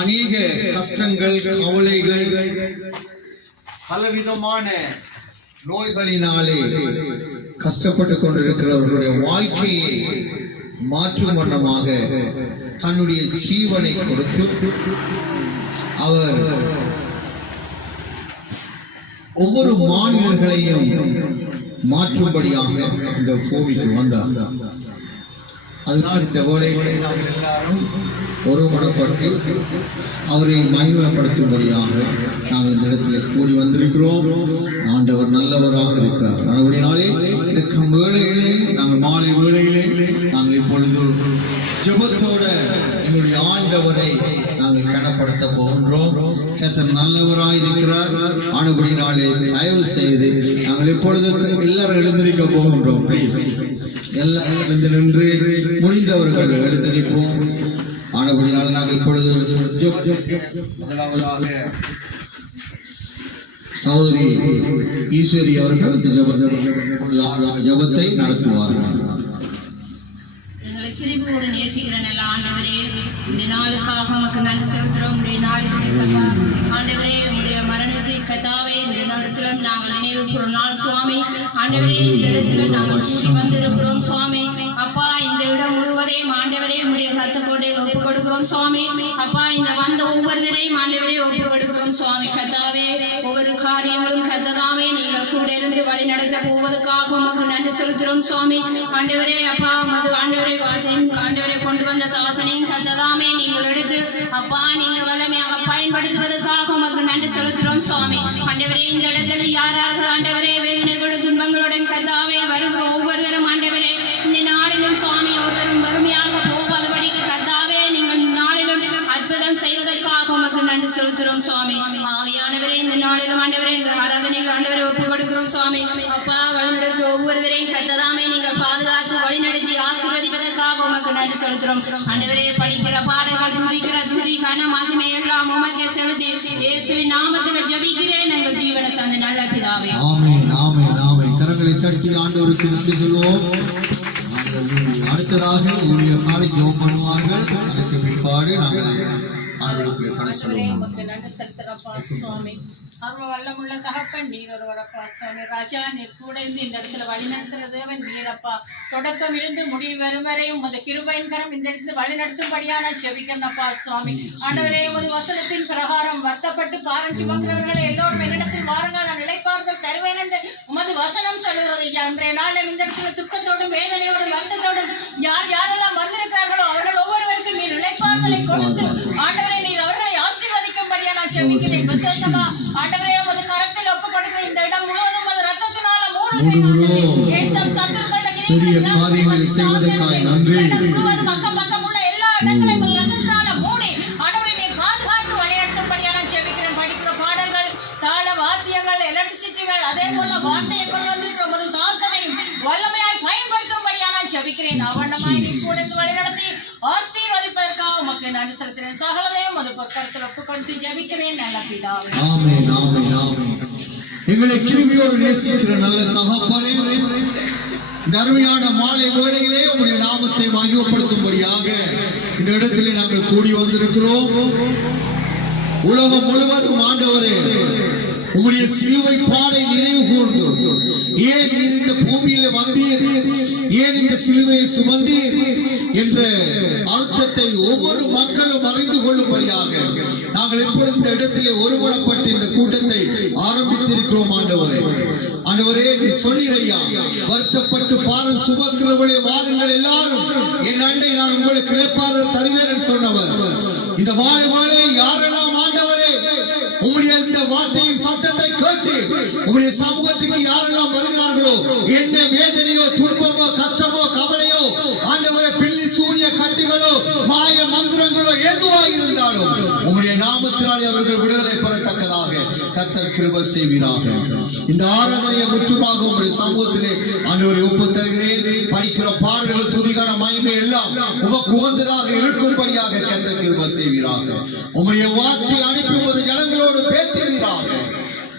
அநேக கஷ்டங்கள், கவலைகள், பலவிதமான நோய்களினாலே கஷ்டப்பட்டு கொண்டிருக்கிறவர்களுடைய வாழ்க்கையை மாற்றும் வண்ணமாக தன்னுடைய ஜீவனை கொடுத்து அவர் ஒவ்வொரு மாநிலங்களையும் மாற்றும்படியாக இந்த பூமிக்கு வந்தார். அதுதான் இந்த வேளைகளை நாம் எல்லாரும் ஒருமனப்பட்டு அவரை மகிமைப்படுத்தும்படியாக நாங்கள் இந்த இடத்துல கூடி வந்திருக்கிறோம். ஆண்டவர் நல்லவராக இருக்கிறார். அப்படினாலே இந்த வேளையிலே நாங்கள் மாலை வேளையிலே நாங்கள் இப்பொழுது ஜெபத்தோட எங்களுடைய ஆண்டவரை நாங்கள் கனப்படுத்த போகின்றோம். நல்லவராய் இருக்கிறார். ஆனபடினாலே தயவு செய்து நாங்கள் இப்பொழுது எல்லாரும் எழுந்திருக்க போகின்றோம். ப்ளீஸ் எல்லாம் எழுந்து நின்று முடிந்தவர்கள் எழுந்திருப்போம். ஆனபடினால் நாங்கள் இப்பொழுது முதலாவதாக சகோதரி ஈஸ்வரி அவர்களுக்கு ஜெபத்தை நடத்துவார்கள். கிருபையோடு நேசிக்கிற நல்ல ஆண்டவரே, இந்த நாளுக்காக நமக்கு நன்றி செலுத்துகிறோம். உடைய நாளிலே சபா ஆண்டவரே, உடைய மரணத்தை கத்தாவே இந்த இடத்துல நாங்கள் நினைவுக்கிற நாள் சுவாமி. ஆண்டவரே, இந்த இடத்துல நாங்கள் கூடி வந்திருக்கிறோம் சுவாமி. அப்பா, இந்த இடம் முழுவதையும் ஆண்டவரே உடைய கத்தக்கோட்டையில் ஒப்புக் கொடுக்கிறோம் சுவாமி. அப்பா, இந்த வந்த ஒவ்வொருவரையும் ஆண்டவரே ஒப்புக் கொடுக்கிறோம் சுவாமி. கத்தாவே, ஒவ்வொரு காரியங்களும் கத்ததாவே நீங்கள் கூட இருந்து வழி நடத்த போவதற்காக உமக்கு நன்றி செலுத்துகிறோம் சுவாமி. ஆண்டவரே, அப்பா மது ஆண்டவரை ஆண்டவரை கொண்டு வந்த தாசனையும் கத்ததாமே நீங்கள் எடுத்து அப்பா நீங்க வல்லமையாக பயன்படுத்துவதற்காக உமக்கு நன்றி செலுத்துகிறோம் சுவாமி. ஆண்டவரே, இந்த இடத்துல யாரார்கள் ஆண்டவரே வேதனைகளும் துன்பங்களுடன் கத்தாவே வருகிற ஒவ்வொருவரும் ஆண்டவரே இந்த நாளிலும் சுவாமி ஒருவரும் வறுமையாக போகாதபடிக்கு கத்தாவே நீங்கள் நாளிலும் அற்புதம் செய்வதற்காக உமக்கு நன்றி செலுத்துகிறோம் சுவாமி. ஆவியானவரே, இந்த நாளிலும் ஆண்டவரே இந்த ஆராதனையில் ஆண்டவரை ஒப்புக் கொடுக்கிறோம் சுவாமி. அப்பா வளர்ந்திருக்கிற ஒவ்வொருவரையும் கத்ததாமே நீங்கள் பாதுகாத்து வழிநடத்தி ஆசீர்வதிப்பதற்காக உமக்கு நன்றி செலுத்துகிறோம். ஆண்டவரே, படிக்கிற பாடங்கள் துதிக்கிற துதி கன மகிமை எல்லாம் உமக்கே செலுத்தி இயேசுவின் நாமத்தில் ஜெபிக்கிறேன் எங்கள் ஜீவனை தந்த நல்ல பிதாவே. ஆமென், ஆமென், ஆமென். கரங்களை தட்டி ஆண்டவருக்கு நன்றி சொல்லுவோம். அடுத்ததாக ஊழியக்காரை ஜெபம் பண்ணுவார்கள். அதற்கு பிற்பாடு நாங்கள் ஆண்டவருக்குள்ளே கடை சொல்லுவோம். நன்றி செலுத்துறப்பா சுவாமி. சர்வ வல்லமுள்ள தகப்பன் நீர் ஒருவரப்பா சுவாமி. ராஜா, நீர் கூட இருந்து இந்த இடத்துல வழி நடத்துற தேவன் நீரப்பா. தொடக்கம் இருந்து முடிவு வரும் வரையும் உமது கிருபையின் கரம் இந்த இடத்துல வழி நடத்தும்படியான செபிக்கிறப்பா சுவாமி. ஆண்டவரே, உமது வசனத்தின் பிரகாரம் வருத்தப்பட்டு பாரஞ்சி வாங்குறவர்களை எல்லோரும் என்னிடத்தில் வாருங்கள், நான் இளைப்பாறுதல் தருவேன் என்று உமது வசனம் சொல்லுவது. அன்றைய நாளில் இந்த இடத்துல துக்கத்தோடும் வேதனையோடும் வருத்தத்தோடும் யார் யாரெல்லாம் வந்திருக்கிறார்களோ அவர்கள் ஒவ்வொருவருக்கும் நீர் இளைப்பாறுதலை கொடுத்து ஆண்டவரே நீர் அவர்களை ஆசீர்வதிக்கும்படியா நான் செபிக்கிறேன். விசேஷமா ஆண்டவரே, உமது கரத்தில் ஒப்புக் கொடுக்கிற இந்த இடம் முழுவதும் உமது ரத்தத்தினால பெரிய காரியங்களை செய்வதற்காக நன்றி. பக்கம் பக்கம் உள்ள எல்லா இடங்களையும் உமது ரத்தத்தினால மூடி ஆண்டவரே நீர் பாதுகாத்து வழிநடத்தும்படியா நான் செபிக்கிறேன். படிக்கிற பாடல்கள், தாள வாத்தியங்கள், எலக்ட்ரிசிட்டிகள், அதே போல வார்த்தையை கொண்டு வந்திருக்கிற உமது தாசனையும் வல்லமையாய் பயன்படுத்தும்படியா நான் செபிக்கிறேன். அவண்ணமாய் நீ கூட வழிநடத்தி ஆசீர்வதிப்பதற்காக உமக்கு நன்றி செலுத்துகிறேன். சகலதையும் உமது பொற்கரத்தில் ஒப்புக் கொடுத்து ஜெபிக்கிறேன் நல்ல பிதாவே. ஆமென், ஆமென், ஆமென். எங்களை கிருபையோடு நேசிக்கிற நல்ல தகப்பனே, இந்த அருமையான மாலை வேளையிலே உம்முடைய நாமத்தை மகிமைப்படுத்தும்படியாக இந்த இடத்திலே நாங்கள் கூடி வந்திருக்கிறோம். உலகம் முழுவதும் ஆண்டவரே உம்முடைய சிலுவை பாடை நினைவு கூர்ந்து ஏன் நீர் இந்த பூமியில வந்தீர், ஏன் இந்த சிலுவையை சுமந்தீர் என்ற அர்த்தத்தை ஒவ்வொரு மக்களும் அறிந்து கொள்ளும்படியாக நாங்கள் இப்பொழுது இந்த இடத்திலே ஒருமனப்பட்டு இந்த கூட்டத்தை ஆரம்பித்திருக்கிறோம். ஆண்டவரே, ஆண்டவரே நீ சொன்னீரையா, வருத்தப்பட்டு பாரம் சுமக்கிறவர்களே வாருங்கள் எல்லாரும் என் அண்டை நான் உங்களுக்கு இளைப்பாறுதல் தருவேன் என்று சொன்னவர். இந்த வாழை வாழை யாரெல்லாம் ஆண்டவரே உங்களுடைய இந்த வார்த்தையின் சத்தத்தை கேட்டு உங்களுடைய சமூகத்துக்கு யாரெல்லாம் வருகிறார்களோ, என்ன வேதனையோ துன்பமோ கஷ்டமோ கவலையோ ஆண்டவரே பில்லி சூரிய கட்டுகளோ மாய மந்திரங்களோ எதுவாக இருந்தாலும் உங்களுடைய நாமத்தினாலே அவர்கள் விடுதலை பெறத்தக்கதாக கர்த்தர் கிருபை செய்வீராக. இந்த ஆராதனையை முற்றுமாக உங்களுடைய சமூகத்திலே ஆண்டவரை ஒப்பு தருகிறேன். படிக்கிற பாடல்கள் துதிகான மகிமை எல்லாம் உமக்கு உகந்ததாக இருக்கும்படியாக கர்த்தர் கிருபை செய்வீராக. உங்களுடைய வார்த்தை அனுப்பி உமது ஜனங்களோடு பேசுவீராக.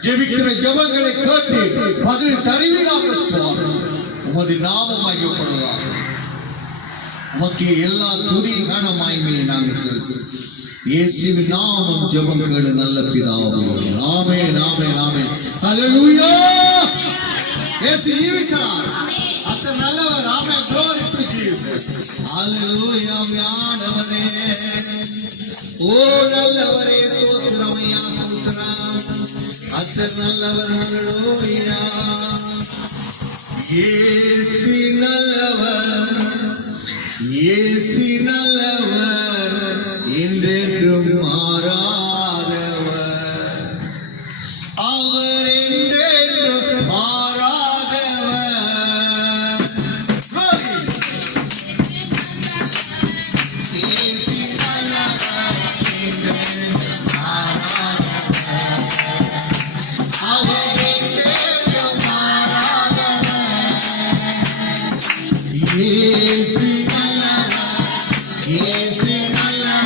ஜெபிக்கிற ஜெபங்களை கேட்டு பதில் தருவீராக சுவாமி. உமது நாமம் மகிமைப்படுவதாக. உமக்கு எல்லா துதி கனமாய்மையை நாங்கள் செலுத்துகிறோம். இயேசுவின் நாமம் ஜெபம் கேளு நல்ல பிதாவே. ஆமென் ஆமென் ஆமென். ஹல்லேலூயா. இயேசு ஜீவிக்கிறார். அத்தனை நல்லவர். ஆமென். glory to Jesus. ஹல்லேலூயா. ஆண்டவரே ஓ நல்லவரே ஸ்தோத்திரம் ஐயா ஸ்தோத்திரம். அத்தனை நல்லவர். ஹல்லேலூயா. இயேசு நல்லவர். இயேசு நல்லவர். என்றென்றும் மாறாதவர். அவர் என்றென்றும் மாறாதவர். இயேசு நல்லவர். என்றென்றும் மாறாதவர். அவர் என்றென்றும் மாறாதவர். இயேசு நல்லவர். இயேசு நல்லவர்.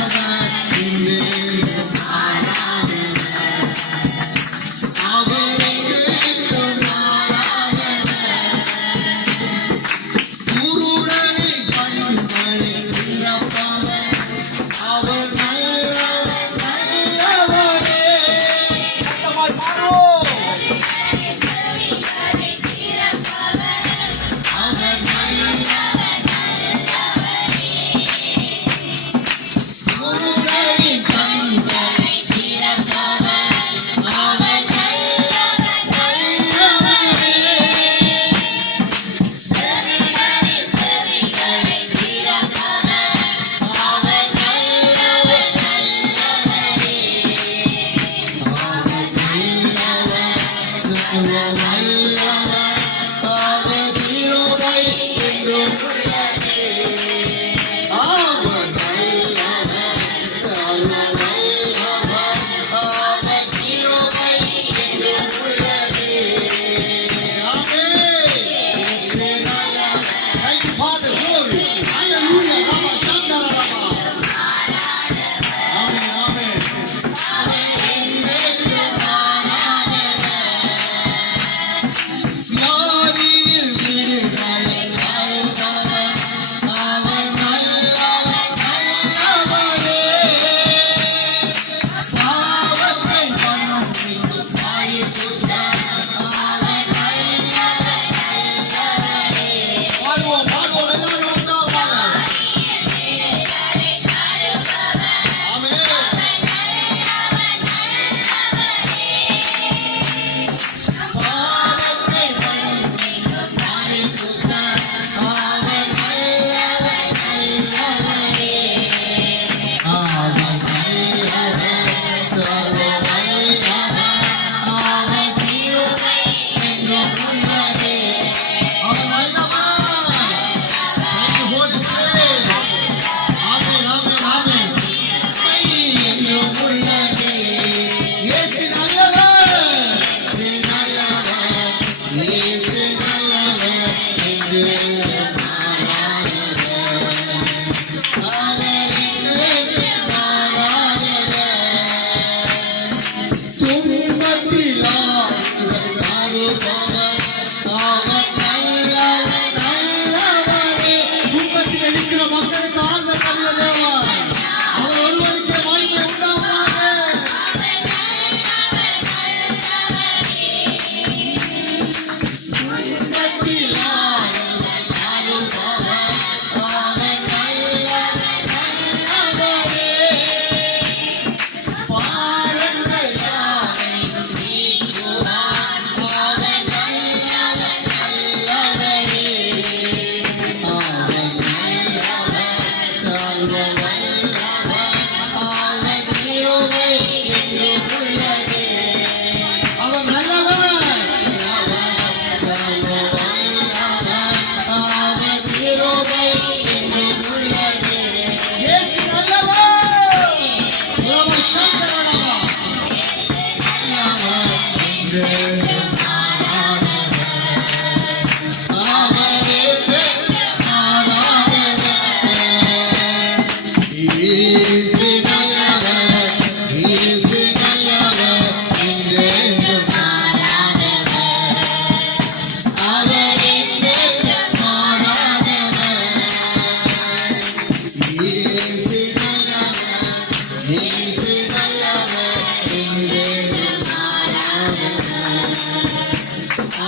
இயேசு நல்லவர் என்றென்றும் மாறாதவர்.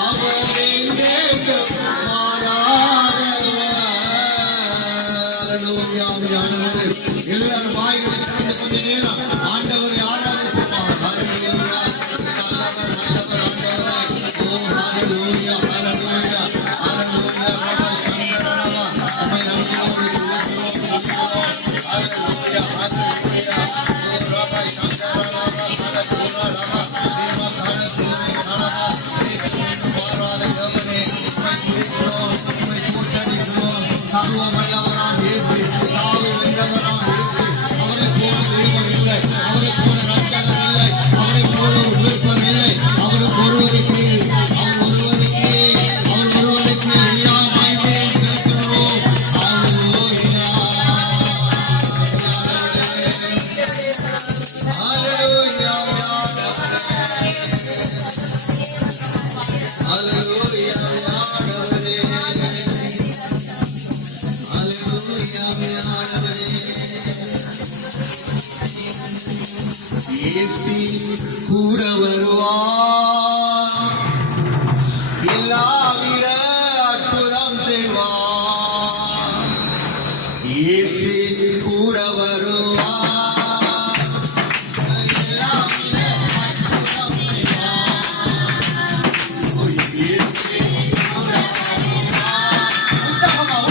அவர் என்றென்றும் மாறாதவர். அல்லேலூயா. ஆண்டவரே, எல்லாரும் வாய்களை திறந்து கொஞ்ச நேரம் ஆண்டவரை ஆராதிப்போம். ஹல்லேலூயா. நல்லவர், நல்லவர் ஆண்டவரே. ஓ ஹல்லேலூயா, ஹல்லேலூயா, ஹல்லேலூயா. ரபா சங்கரனவா, உம்மை நம்பியோடு துதிக்கிறோம். ஹல்லேலூயா, ஹல்லேலூயா. ஓ ரபா சங்கரனவா, ஹல்லேலூயா, ரபா பீமா ஹல்லேலூயா, ரபா நீக்கு மாறாத தேவனே, உம்மை துதிக்கிறோம், உம்மை போற்றடிக்கிறோம். சர்வ வல்லவராம் இயேசு, சாவை வென்றவராம் இயேசு, அவரைப் போல தெய்வம் இல்லை, அவரைப் போல ரட்சகர் இல்லை, அவரைப் போல ஒரு விருப்பம் இல்லை. அவருக்கு ஒருவருக்கு எல்லா மகிமையும் செலுத்துகிறோம். ஹல்லேலூயா. ஹல்லேலூயா. ஹல்லேலூயா. இயேசு கூட வருவார், எல்லாவித அற்புதம் செய்வார். இயேசு கூட வருவார், எல்லாவித அற்புதம் செய்வார். இயேசு கூட வருவார். உற்சாகமாக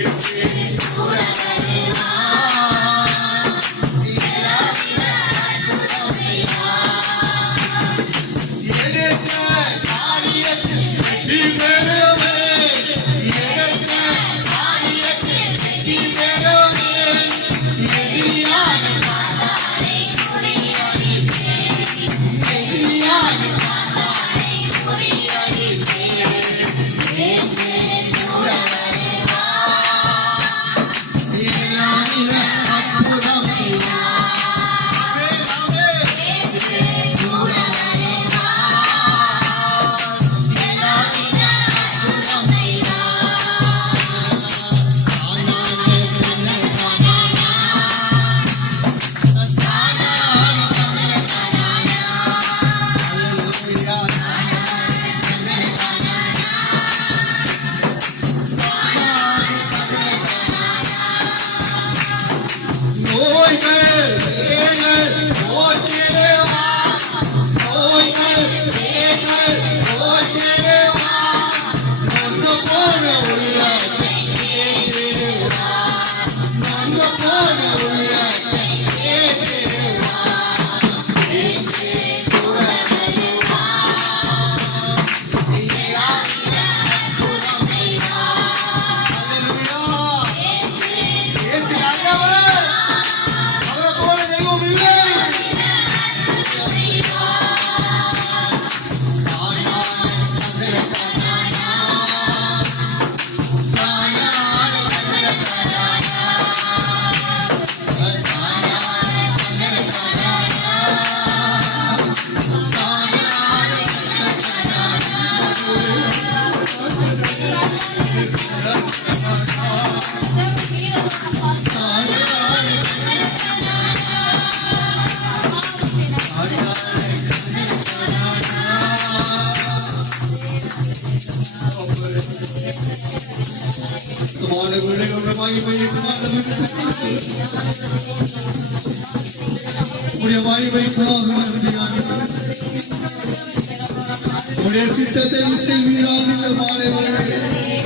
Yeah. உடைய சித்தத்தை செய்வீராக இந்த மாலை வேளையிலே.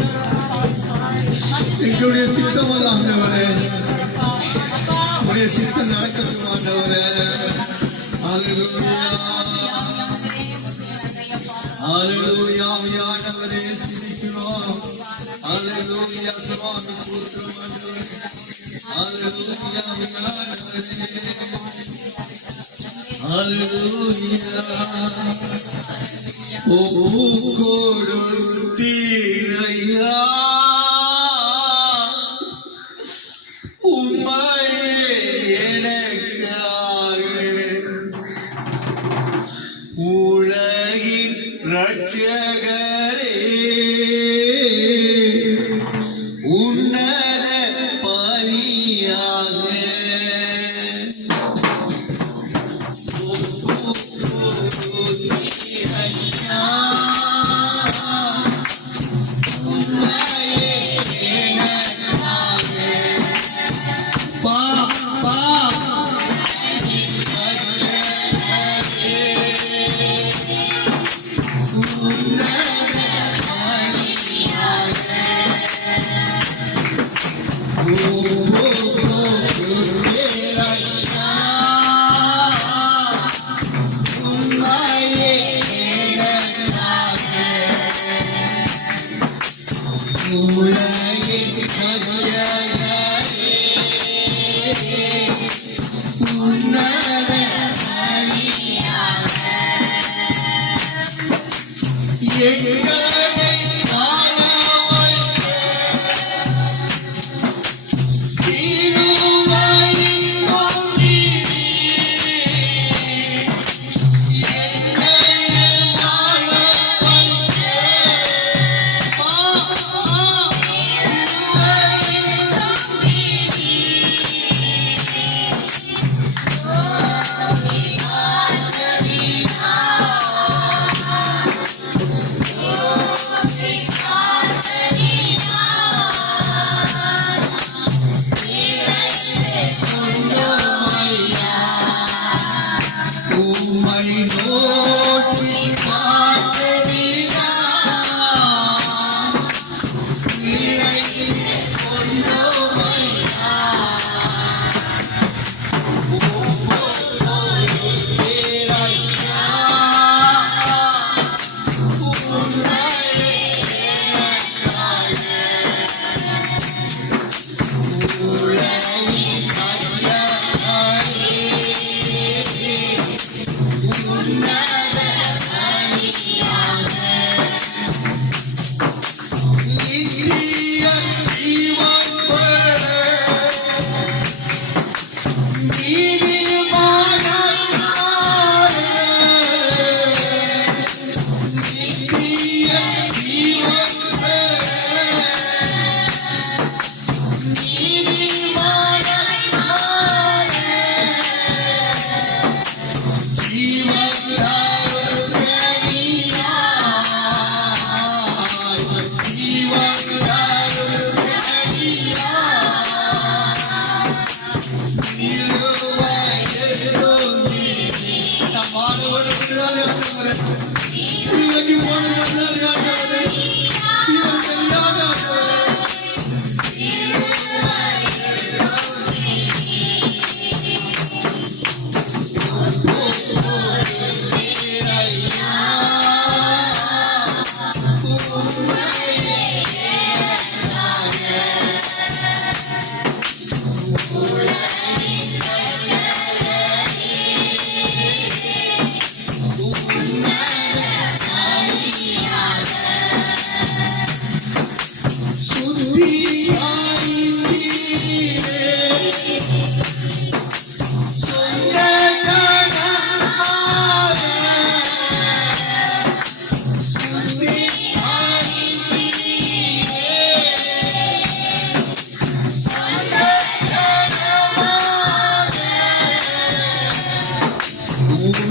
எங்களுடைய சித்தம் அல்ல ஆண்டவரே, உடைய சித்தம் நடக்கட்டும் ஆண்டவரே. ஹல்லேலூயா ஹல்லேலூயா ஆண்டவரே துதிக்கிறோம். ஹல்லேலூயா சுவாமி ஸ்தோத்திரம் ஆண்டவரே. ஹல்லேலூயா ஆண்டவரே. ஹல்லேலூயா கொடுத்தீரையா உம்மையே எனக்காக உலகின் இரட்சகரே உன்னத பலியாக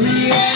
Yeah.